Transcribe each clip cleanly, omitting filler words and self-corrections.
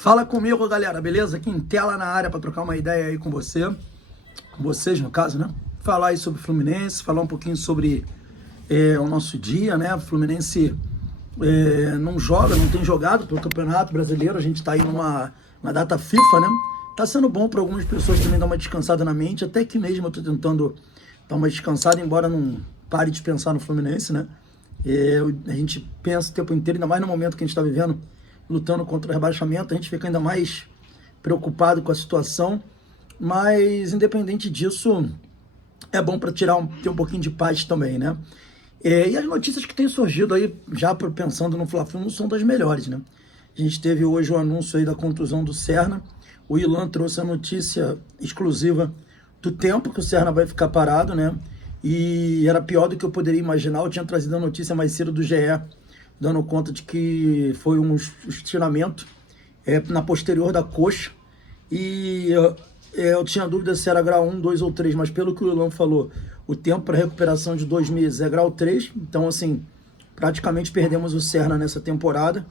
Fala comigo, galera, beleza? Aqui em tela na área para trocar uma ideia aí com vocês no caso, né? Falar aí sobre o Fluminense, falar um pouquinho sobre o nosso dia, né? O Fluminense não joga, não tem jogado pelo Campeonato Brasileiro, a gente tá aí numa data FIFA, né? Tá sendo bom para algumas pessoas também dar uma descansada na mente, até que mesmo eu tô tentando dar uma descansada, embora não pare de pensar no Fluminense, né? A gente pensa o tempo inteiro, ainda mais no momento que a gente está vivendo, lutando contra o rebaixamento, a gente fica ainda mais preocupado com a situação, mas independente disso, é bom para ter um pouquinho de paz também, né? E as notícias que têm surgido aí, já pensando no Fla-Flu, não são das melhores, né? A gente teve hoje o anúncio aí da contusão do Serna, o Ilan trouxe a notícia exclusiva do tempo que o Serna vai ficar parado, né? E era pior do que eu poderia imaginar. Eu tinha trazido a notícia mais cedo do GE, dando conta de que foi um estiramento na posterior da coxa. E eu tinha dúvida se era grau 1, 2 ou 3, mas pelo que o Ilan falou, o tempo para recuperação de 2 meses é grau 3. Então, assim, praticamente perdemos o Serna nessa temporada.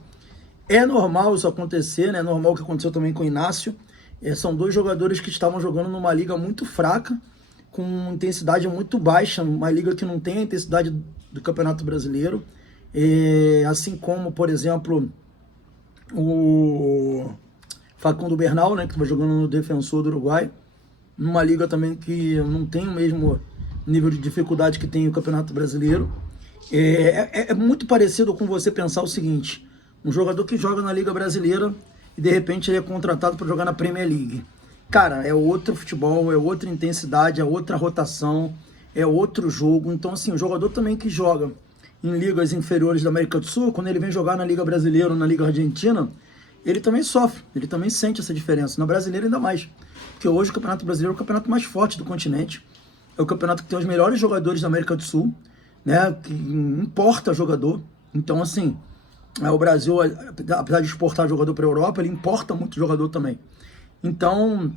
É normal isso acontecer, né? É normal o que aconteceu também com o Inácio. São dois jogadores que estavam jogando numa liga muito fraca, com intensidade muito baixa, uma liga que não tem a intensidade do Campeonato Brasileiro. Assim como, por exemplo, o Facundo Bernal, né, que estava jogando no Defensor do Uruguai, numa liga também que não tem o mesmo nível de dificuldade que tem o Campeonato Brasileiro. É muito parecido com você pensar o seguinte: um jogador que joga na Liga Brasileira e de repente ele é contratado para jogar na Premier League. Cara, é outro futebol, é outra intensidade, é outra rotação, é outro jogo. Então, assim, o jogador também que joga em ligas inferiores da América do Sul, quando ele vem jogar na Liga Brasileira ou na Liga Argentina, ele também sofre, ele também sente essa diferença. Na Brasileira ainda mais, porque hoje o Campeonato Brasileiro é o campeonato mais forte do continente, é o campeonato que tem os melhores jogadores da América do Sul, né, que importa jogador. Então, assim, o Brasil, apesar de exportar jogador para a Europa, ele importa muito jogador também. Então,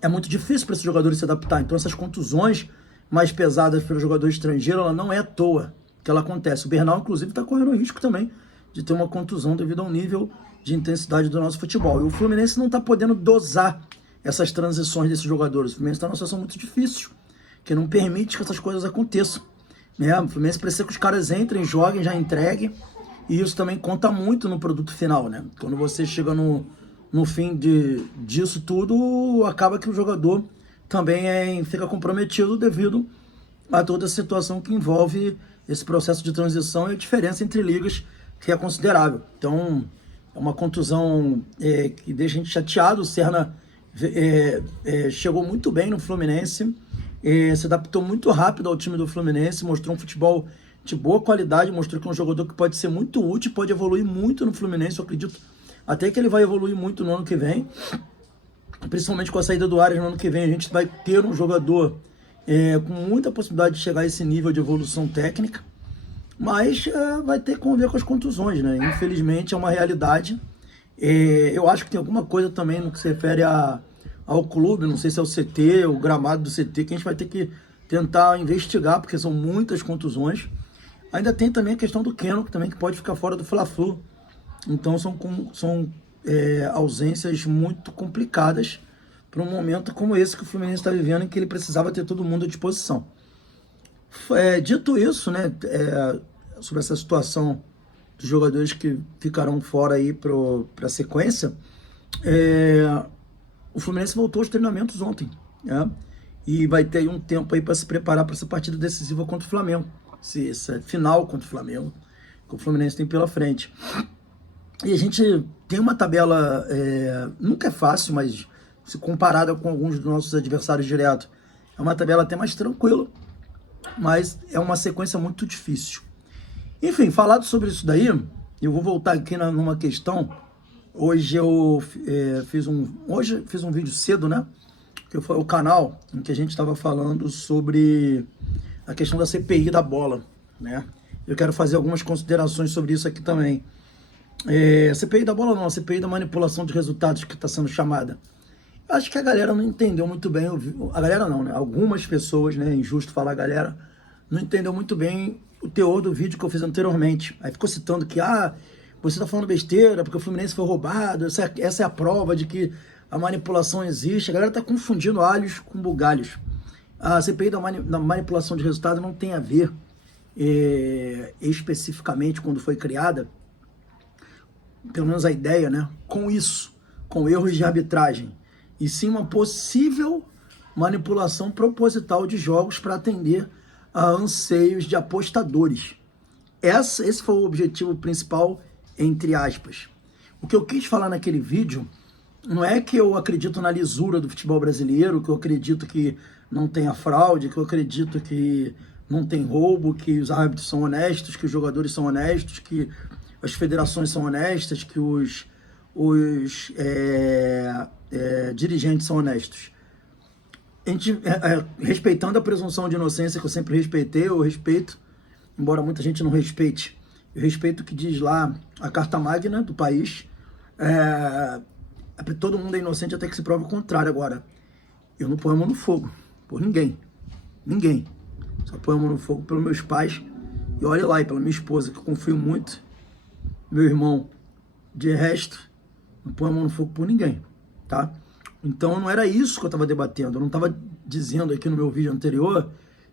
é muito difícil para esses jogadores se adaptar. Então, essas contusões mais pesadas para o jogador estrangeiro, ela não é à toa que ela acontece. O Bernal, inclusive, está correndo risco também de ter uma contusão devido ao nível de intensidade do nosso futebol. E o Fluminense não está podendo dosar essas transições desses jogadores. O Fluminense está numa situação muito difícil, que não permite que essas coisas aconteçam, né? O Fluminense precisa que os caras entrem, joguem, já entreguem, e isso também conta muito no produto final, né? Quando você chega no fim disso tudo, acaba que o jogador também fica comprometido devido a toda a situação que envolve esse processo de transição e a diferença entre ligas, que é considerável. Então, é uma contusão que deixa a gente chateado. O Serna chegou muito bem no Fluminense, se adaptou muito rápido ao time do Fluminense, mostrou um futebol de boa qualidade, mostrou que é um jogador que pode ser muito útil, pode evoluir muito no Fluminense. Eu acredito até que ele vai evoluir muito no ano que vem, principalmente com a saída do Arias no ano que vem. A gente vai ter um jogador com muita possibilidade de chegar a esse nível de evolução técnica, mas vai ter que conviver com as contusões, né? Infelizmente é uma realidade. Eu acho que tem alguma coisa também no que se refere ao clube, não sei se é o CT, o gramado do CT, que a gente vai ter que tentar investigar, porque são muitas contusões. Ainda tem também a questão do Keno, que pode ficar fora do Fla-Flu. Então são ausências muito complicadas para um momento como esse que o Fluminense está vivendo, em que ele precisava ter todo mundo à disposição. Dito isso, né, sobre essa situação dos jogadores que ficarão fora aí para a sequência, o Fluminense voltou aos treinamentos ontem, né, e vai ter aí um tempo aí para se preparar para essa partida decisiva contra o Flamengo, essa final contra o Flamengo, que o Fluminense tem pela frente. E a gente tem uma tabela, nunca é fácil, mas se comparada com alguns dos nossos adversários diretos, é uma tabela até mais tranquila, mas é uma sequência muito difícil. Enfim, falado sobre isso daí, eu vou voltar aqui numa questão. Hoje eu fiz um vídeo cedo, né? Que foi o canal em que a gente estava falando sobre a questão da CPI da bola, né? Eu quero fazer algumas considerações sobre isso aqui também. A CPI da bola não, a CPI da manipulação de resultados que está sendo chamada. Acho que a galera não entendeu muito bem, a galera não, né? Algumas pessoas, né? É injusto falar galera, não entendeu muito bem o teor do vídeo que eu fiz anteriormente. Aí ficou citando que, você está falando besteira, porque o Fluminense foi roubado, essa é a prova de que a manipulação existe. A galera está confundindo alhos com bugalhos. A CPI da manipulação de resultado não tem a ver especificamente quando foi criada, pelo menos a ideia, né, com isso, com erros de arbitragem, e sim uma possível manipulação proposital de jogos para atender a anseios de apostadores. Esse foi o objetivo principal, entre aspas. O que eu quis falar naquele vídeo não é que eu acredito na lisura do futebol brasileiro, que eu acredito que não tenha fraude, que eu acredito que não tem roubo, que os árbitros são honestos, que os jogadores são honestos, que as federações são honestas, que os dirigentes são honestos. A gente, respeitando a presunção de inocência que eu sempre respeitei, eu respeito, embora muita gente não respeite, eu respeito o que diz lá a Carta Magna do país. Todo mundo é inocente até que se prove o contrário. Agora, eu não ponho a mão no fogo por ninguém, só ponho a mão no fogo pelos meus pais, e olha lá, e pela minha esposa, que eu confio muito, meu irmão. De resto, não ponho a mão no fogo por ninguém, tá? Então não era isso que eu estava debatendo. Eu não estava dizendo aqui no meu vídeo anterior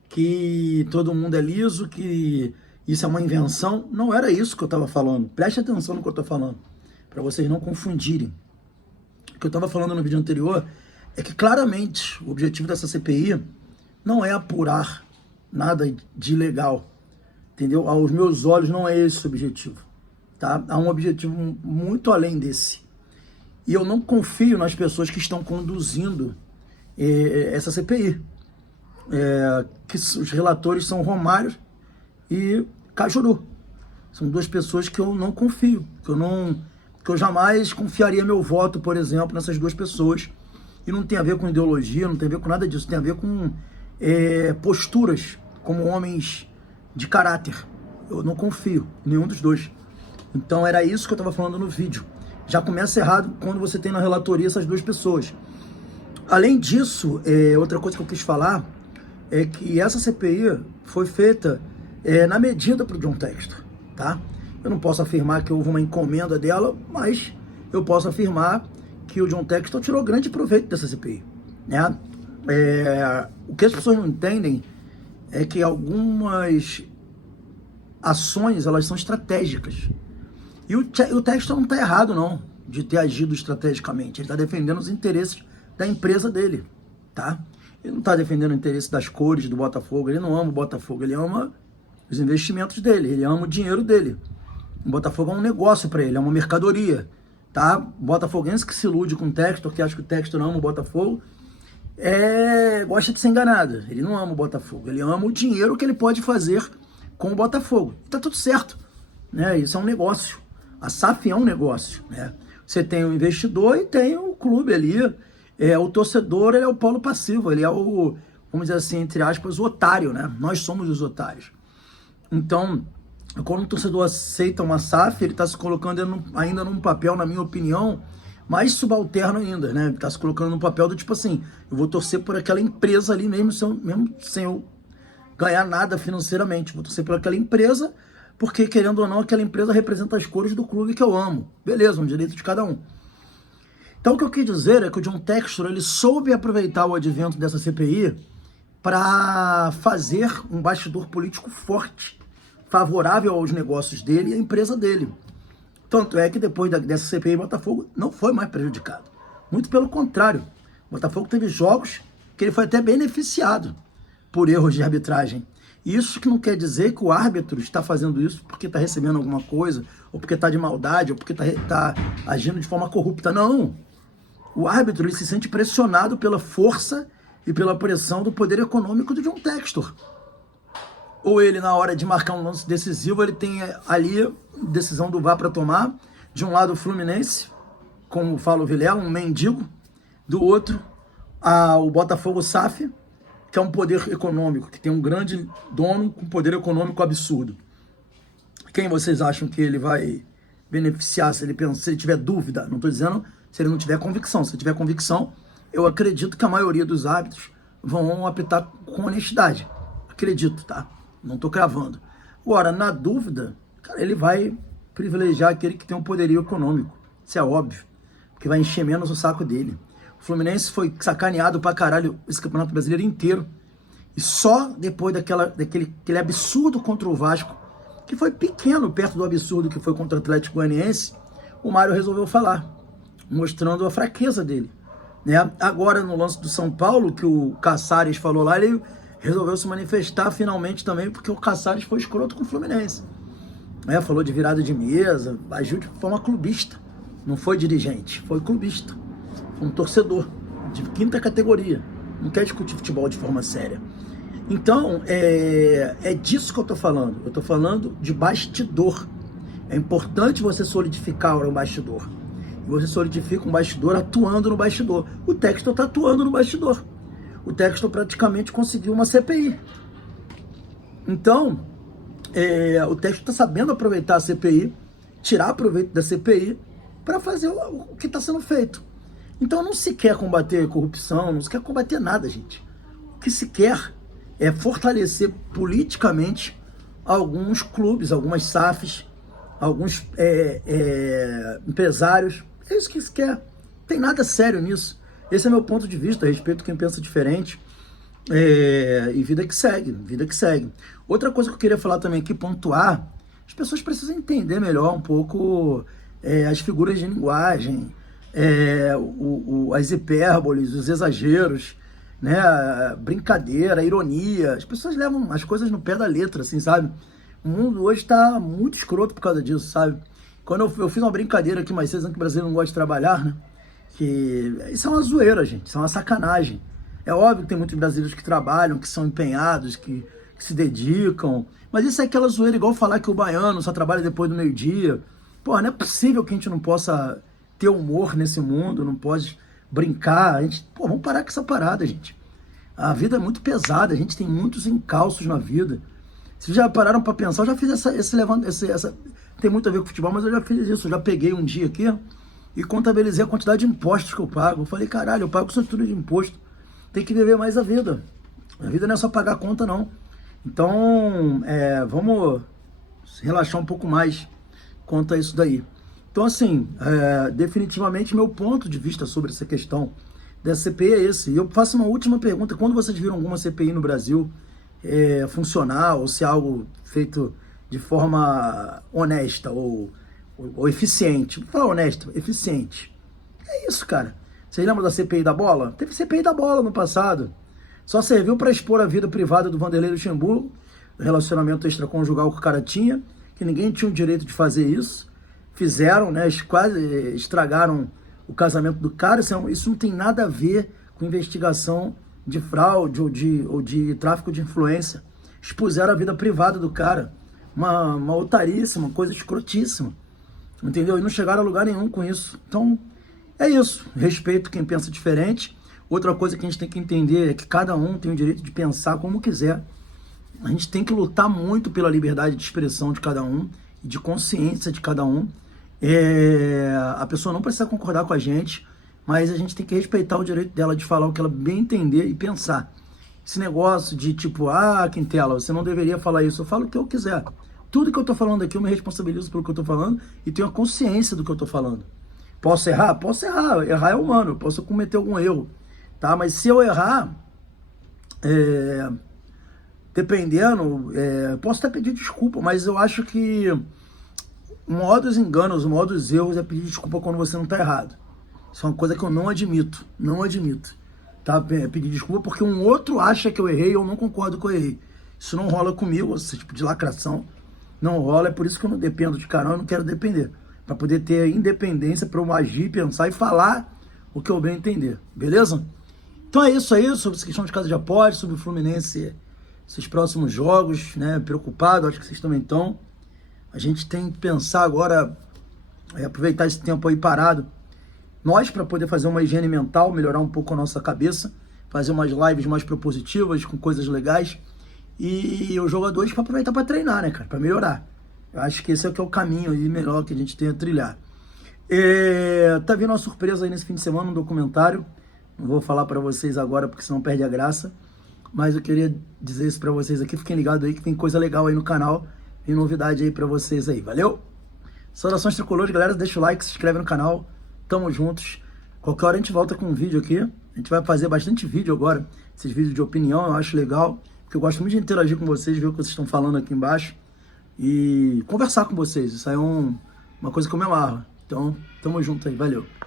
que todo mundo é liso, que isso é uma invenção. Não era isso que eu estava falando. Preste atenção no que eu estou falando, para vocês não confundirem. O que eu estava falando no vídeo anterior é que claramente o objetivo dessa CPI não é apurar nada de ilegal, entendeu? Aos meus olhos não é esse o objetivo, tá? Há um objetivo muito além desse. E eu não confio nas pessoas que estão conduzindo essa CPI. Que os relatores são Romário e Cajuru. São duas pessoas que eu não confio, que eu jamais confiaria meu voto, por exemplo, nessas duas pessoas. E não tem a ver com ideologia, não tem a ver com nada disso, tem a ver com posturas, como homens de caráter. Eu não confio em nenhum dos dois. Então era isso que eu estava falando no vídeo. Já começa errado quando você tem na relatoria essas duas pessoas. Além disso, outra coisa que eu quis falar é que essa CPI foi feita na medida para o John Textor, tá? Eu não posso afirmar que houve uma encomenda dela, mas eu posso afirmar que o John Textor tirou grande proveito dessa CPI, né? O que as pessoas não entendem é que algumas ações, elas são estratégicas. E o Textor não está errado, não, de ter agido estrategicamente. Ele está defendendo os interesses da empresa dele, tá? Ele não está defendendo o interesse das cores do Botafogo, ele não ama o Botafogo, ele ama os investimentos dele, ele ama o dinheiro dele. O Botafogo é um negócio para ele, é uma mercadoria, tá? Botafoguense que se ilude com o Textor, que acha que o Textor não ama o Botafogo, gosta de ser enganado. Ele não ama o Botafogo, ele ama o dinheiro que ele pode fazer com o Botafogo. Tá tudo certo, né? Isso é um negócio. A SAF é um negócio, né? Você tem o investidor e tem o clube ali. O torcedor, ele é o polo passivo, ele é o, vamos dizer assim, entre aspas, o otário, né? Nós somos os otários. Então, quando o torcedor aceita uma SAF, ele está se colocando ainda num papel, na minha opinião, mais subalterno ainda, né? Ele está se colocando num papel do tipo assim, eu vou torcer por aquela empresa ali mesmo sem eu ganhar nada financeiramente. Vou torcer por aquela empresa, porque, querendo ou não, aquela empresa representa as cores do clube que eu amo. Beleza, um direito de cada um. Então, o que eu quis dizer é que o John Textor, ele soube aproveitar o advento dessa CPI para fazer um bastidor político forte, favorável aos negócios dele e à empresa dele. Tanto é que depois dessa CPI, o Botafogo não foi mais prejudicado. Muito pelo contrário. O Botafogo teve jogos que ele foi até beneficiado por erros de arbitragem. Isso que não quer dizer que o árbitro está fazendo isso porque está recebendo alguma coisa, ou porque está de maldade, ou porque está agindo de forma corrupta. Não. O árbitro, ele se sente pressionado pela força e pela pressão do poder econômico do John Textor. Ou ele, na hora de marcar um lance decisivo, ele tem ali decisão do VAR para tomar. De um lado, o Fluminense, como fala o Vilela, um mendigo. Do outro, o Botafogo SAF, que é um poder econômico, que tem um grande dono com poder econômico absurdo. Quem vocês acham que ele vai beneficiar se ele tiver dúvida? Não estou dizendo se ele não tiver convicção. Se ele tiver convicção, eu acredito que a maioria dos árbitros vão apitar com honestidade. Acredito, tá? Não estou cravando. Agora, na dúvida, cara, ele vai privilegiar aquele que tem um poderio econômico. Isso é óbvio, porque vai encher menos o saco dele. O Fluminense foi sacaneado pra caralho esse Campeonato Brasileiro inteiro. E só depois daquele absurdo contra o Vasco, que foi pequeno perto do absurdo que foi contra o Atlético Goianiense, o Mário resolveu falar, mostrando a fraqueza dele. Né? Agora, no lance do São Paulo, que o Caçares falou lá, ele resolveu se manifestar finalmente também, porque o Caçares foi escroto com o Fluminense. Falou de virada de mesa, agiu de forma clubista. Não foi dirigente, foi clubista. Foi um torcedor de quinta categoria. Não quer discutir futebol de forma séria. Então, é disso que eu tô falando. Eu tô falando de bastidor. É importante você solidificar o bastidor. E você solidifica um bastidor atuando no bastidor. O Textor tá atuando no bastidor. O Textor praticamente conseguiu uma CPI. Então, o Textor tá sabendo aproveitar a CPI, tirar proveito da CPI para fazer o que está sendo feito. Então não se quer combater corrupção, não se quer combater nada, gente. O que se quer é fortalecer politicamente alguns clubes, algumas SAFs, alguns empresários. É isso que se quer. Não tem nada sério nisso. Esse é meu ponto de vista, respeito quem pensa diferente. E vida que segue, vida que segue. Outra coisa que eu queria falar também aqui, pontuar, as pessoas precisam entender melhor um pouco as figuras de linguagem, as hipérboles, os exageros, né, a brincadeira, a ironia. As pessoas levam as coisas no pé da letra, assim, sabe? O mundo hoje tá muito escroto por causa disso, sabe? Quando eu fiz uma brincadeira aqui mais cedo, dizendo que o brasileiro não gosta de trabalhar, né? Que isso é uma zoeira, gente, isso é uma sacanagem. É óbvio que tem muitos brasileiros que trabalham, que são empenhados, que se dedicam, mas isso é aquela zoeira igual falar que o baiano só trabalha depois do meio-dia. Pô, não é possível que a gente não possa ter humor nesse mundo, não pode brincar. Vamos parar com essa parada, gente. A vida é muito pesada, a gente tem muitos encalços na vida. Vocês já pararam para pensar? Eu já fiz essa tem muito a ver com futebol, mas eu já fiz isso. Eu já peguei um dia aqui e contabilizei a quantidade de impostos que eu pago. Eu falei, caralho, eu pago isso tudo de imposto. Tem que viver mais a vida. A vida não é só pagar a conta, não. Então, vamos relaxar um pouco mais quanto a isso daí. Então, assim, definitivamente meu ponto de vista sobre essa questão da CPI é esse. E eu faço uma última pergunta. Quando vocês viram alguma CPI no Brasil funcionar, ou se é algo feito de forma honesta ou eficiente? Vou falar honesto, eficiente. É isso, cara. Vocês lembram da CPI da bola? Teve CPI da bola no passado. Só serviu para expor a vida privada do Vanderlei Luxemburgo, o relacionamento extraconjugal que o cara tinha, que ninguém tinha o direito de fazer isso. Fizeram, né? Quase estragaram o casamento do cara. Isso não tem nada a ver com investigação de fraude ou de tráfico de influência. Expuseram a vida privada do cara. Uma otarice, uma coisa escrotíssima. Entendeu? E não chegaram a lugar nenhum com isso. Então, é isso. Respeito quem pensa diferente. Outra coisa que a gente tem que entender é que cada um tem o direito de pensar como quiser. A gente tem que lutar muito pela liberdade de expressão de cada um e de consciência de cada um. A pessoa não precisa concordar com a gente, mas a gente tem que respeitar o direito dela de falar o que ela bem entender e pensar. Esse negócio de tipo, Quintela, você não deveria falar isso. Eu falo o que eu quiser. Tudo que eu tô falando aqui, eu me responsabilizo pelo que eu tô falando e tenho a consciência do que eu tô falando. Posso errar? Posso errar. Errar é humano, eu posso cometer algum erro. Tá? Mas se eu errar, dependendo, posso até pedir desculpa, mas eu acho que o maior dos enganos, o maior dos erros é pedir desculpa quando você não tá errado. Isso é uma coisa que eu não admito, tá? Pedir desculpa porque um outro acha que eu errei e eu não concordo que eu errei. Isso não rola comigo, esse tipo de lacração não rola, é por isso que eu não dependo de carão, eu não quero depender. Para poder ter independência para eu agir, pensar e falar o que eu bem entender, beleza? Então é isso aí, sobre essa questão de casa de aposta, sobre o Fluminense, esses próximos jogos, né? Preocupado, acho que vocês também estão. A gente tem que pensar agora, aproveitar esse tempo aí parado, nós para poder fazer uma higiene mental, melhorar um pouco a nossa cabeça, fazer umas lives mais propositivas, com coisas legais, e os jogadores para aproveitar para treinar, né, cara, para melhorar. Eu acho que esse é o caminho aí melhor que a gente tem a trilhar. Tá vindo uma surpresa aí nesse fim de semana, um documentário. Não vou falar para vocês agora, porque senão perde a graça. Mas eu queria dizer isso para vocês aqui. Fiquem ligados aí que tem coisa legal aí no canal. Tem novidade aí para vocês aí. Valeu? Saudações tricolores, galera. Deixa o like, se inscreve no canal. Tamo juntos. Qualquer hora a gente volta com um vídeo aqui. A gente vai fazer bastante vídeo agora. Esses vídeos de opinião, eu acho legal. Porque eu gosto muito de interagir com vocês, ver o que vocês estão falando aqui embaixo. E conversar com vocês. Isso aí é uma coisa que eu me amarro. Então, tamo junto aí. Valeu.